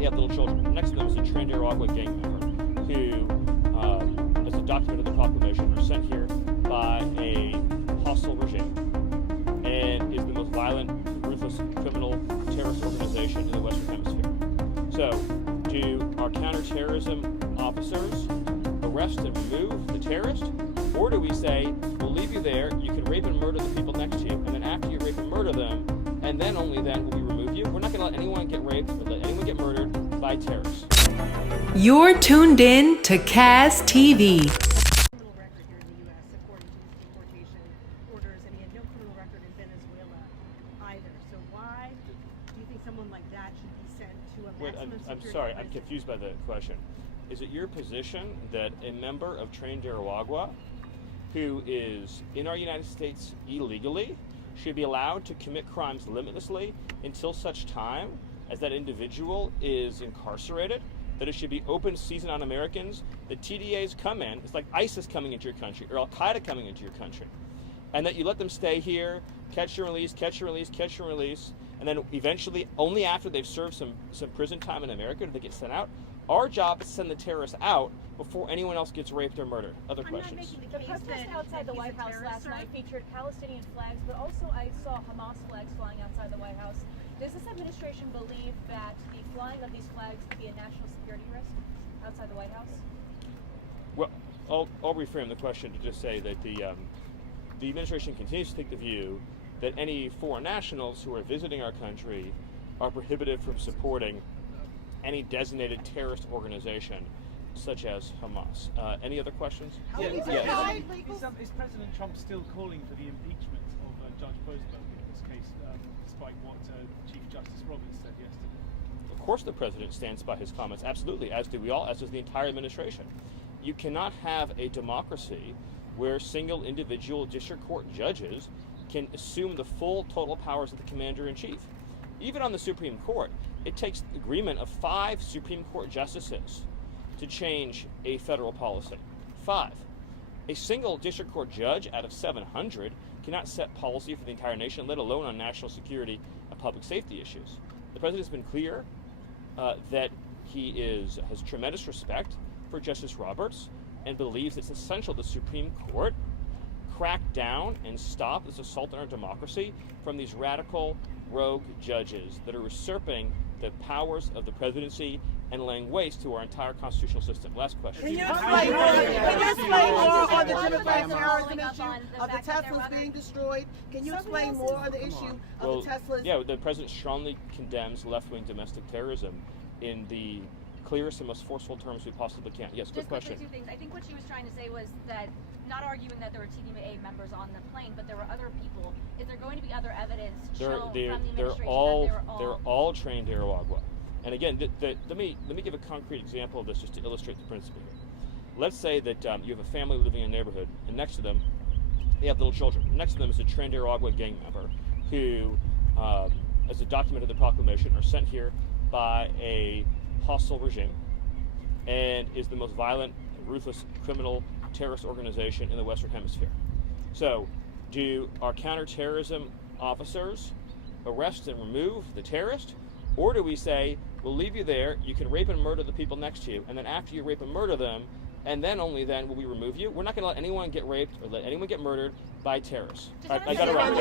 They have little children. Next to them is a Nicaragua gang member who, as a document of the proclamation, are sent here by a hostile regime and is the most violent, ruthless, criminal, terrorist organization in the Western Hemisphere. So, do our counterterrorism officers arrest and remove the terrorist? Or do we say, we'll leave you there, you can rape and murder the people next to you, and then after you rape and murder them, and then only then will we remove you? We're not going to let anyone get raped or let anyone get murdered by terrorists. You're tuned in to CAS TV. Criminal record here in the U.S. according to his deportation orders, and he had no criminal record in Venezuela either. So why do you think someone like that should be sent to a maximum security I'm sorry, I'm prison? confused by the question. Is it your position that a member of Nicaragua who is in our United States illegally should be allowed to commit crimes limitlessly until such time as that individual is incarcerated, that it should be open season on Americans, that TDAs come in, it's like ISIS coming into your country, or Al-Qaeda coming into your country, and that you let them stay here, catch and release, catch and release, catch and release, and then eventually, only after they've served some prison time in America, do they get sent out? Our job is to send the terrorists out before anyone else gets raped or murdered. Other questions? The protest outside the White House last night featured Palestinian flags, but also I saw Hamas flags flying outside the White House. Does this administration believe that the flying of these flags could be a national security risk outside the White House? Well, I'll reframe the question to just say that the administration continues to take the view that any foreign nationals who are visiting our country are prohibited from supporting any designated terrorist organization such as Hamas. Any other questions? Is President Trump still calling for the impeachment of Judge Boasberg in this case, despite what Chief Justice Roberts said yesterday? Of course the president stands by his comments, absolutely, as do we all, as does the entire administration. You cannot have a democracy where single individual district court judges can assume the full total powers of the commander-in-chief. Even on the Supreme Court, it takes agreement of 5 Supreme Court justices to change a federal policy. 5. A single district court judge out of 700 cannot set policy for the entire nation, let alone on national security and public safety issues. The president has been clear that he has tremendous respect for Justice Roberts and believes it's essential the Supreme Court crack down and stop this assault on our democracy from these radical rogue judges that are usurping the powers of the presidency and laying waste to our entire constitutional system. Last question. Can you explain more on the Democrat terrorism issue of the Teslas being destroyed? Can you explain more on the issue of the Teslas? Yeah, the president strongly condemns left-wing domestic terrorism in the clearest and most forceful terms we possibly can. Yes, good question. Just 2 things. I think what she was trying to say was that, not arguing that there were TDA members on the plane, but there were other people. Is there going to be other evidence shown from the administration they're all trained Nicaragua. And again, let me give a concrete example of this just to illustrate the principle here. Let's say that you have a family living in a neighborhood, and next to them, they have little children. Next to them is a Nicaragua gang member who, as a document of the proclamation, are sent here by a hostile regime and is the most violent, ruthless, criminal, terrorist organization in the Western Hemisphere. So, do our counterterrorism officers arrest and remove the terrorist? Or do we say, we'll leave you there, you can rape and murder the people next to you, and then after you rape and murder them, and then only then will we remove you? We're not going to let anyone get raped or let anyone get murdered by terrorists. I got it wrong.